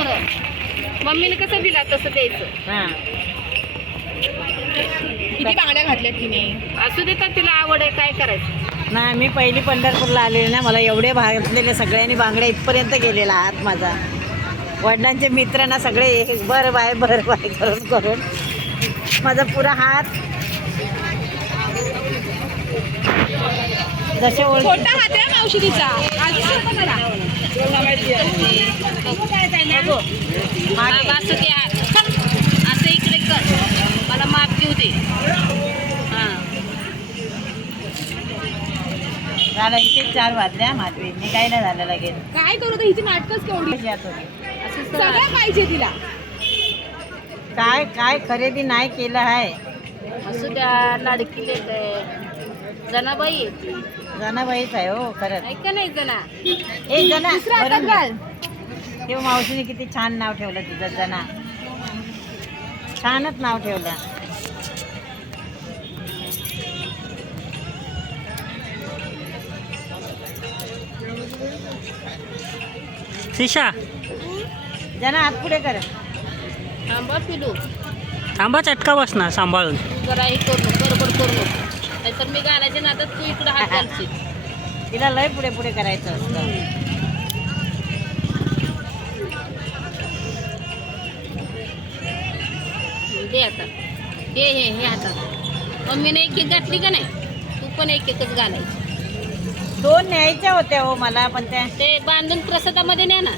बरं. मम्मीने कसं दिला तसं द्यायचं. हा किती बांगड्या घातल्यात तिने. असू दे तर तिला आवड आहे, काय करायचं. ना मी पहिली पंढरपूरला आलेली ना, मला एवढे भागलेले सगळ्यांनी बांगड्या इथपर्यंत गेलेला हात माझा. वडिलांचे मित्र ना सगळे बरं बाय करून करून माझा पुरा हात जसे छोटा हात आहे मावशी तिचा. असू दे असं इकडे कर, मला माप घेऊ दे. हां झालं इथे 4 वाजल्या माधवी काय नाही झालं लगेच. काय करू तर हिची नाटकच केवढी. जात होती. सगळं पाहिजे तिला. काय काय खरेदी नाही केलं आहे. असू द्या, लाडकी लेक आहे, जनाबाई आहे ती. जनाबाईच आहे हो खरंच. आहे का नाही जना? एक जना दुसरा हातात घाल. तेव्हा मावशीने किती छान नाव ठेवलं तुझं जना. छानच नाव ठेवलं. शिशा जना हात पुढे कर. थांबा पिलू, थांबा, चटका बसणार सांभाळून. जरा हे करू नको, गडबड करू नको, नाहीतर मी घालायच्या नादात तू इकडं हात घालशील. तिला लय पुढे पुढे करायचं असतं. दे आता, हे हातात. मम्मीने एक एक घातली का नाही, तू पण एक एकच घालायची. 2 न्यायच्या होत्या हो मला, पण त्या ते बांधून प्रसादामध्ये न्या ना.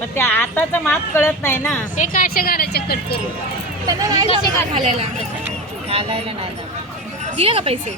पण त्या आताचं माप कळत नाही ना. ते कशा घालायचे कट करून, त्यांना नाही कसे जमणार घालायला. घालायला नाही जमत. दिले का पैसे.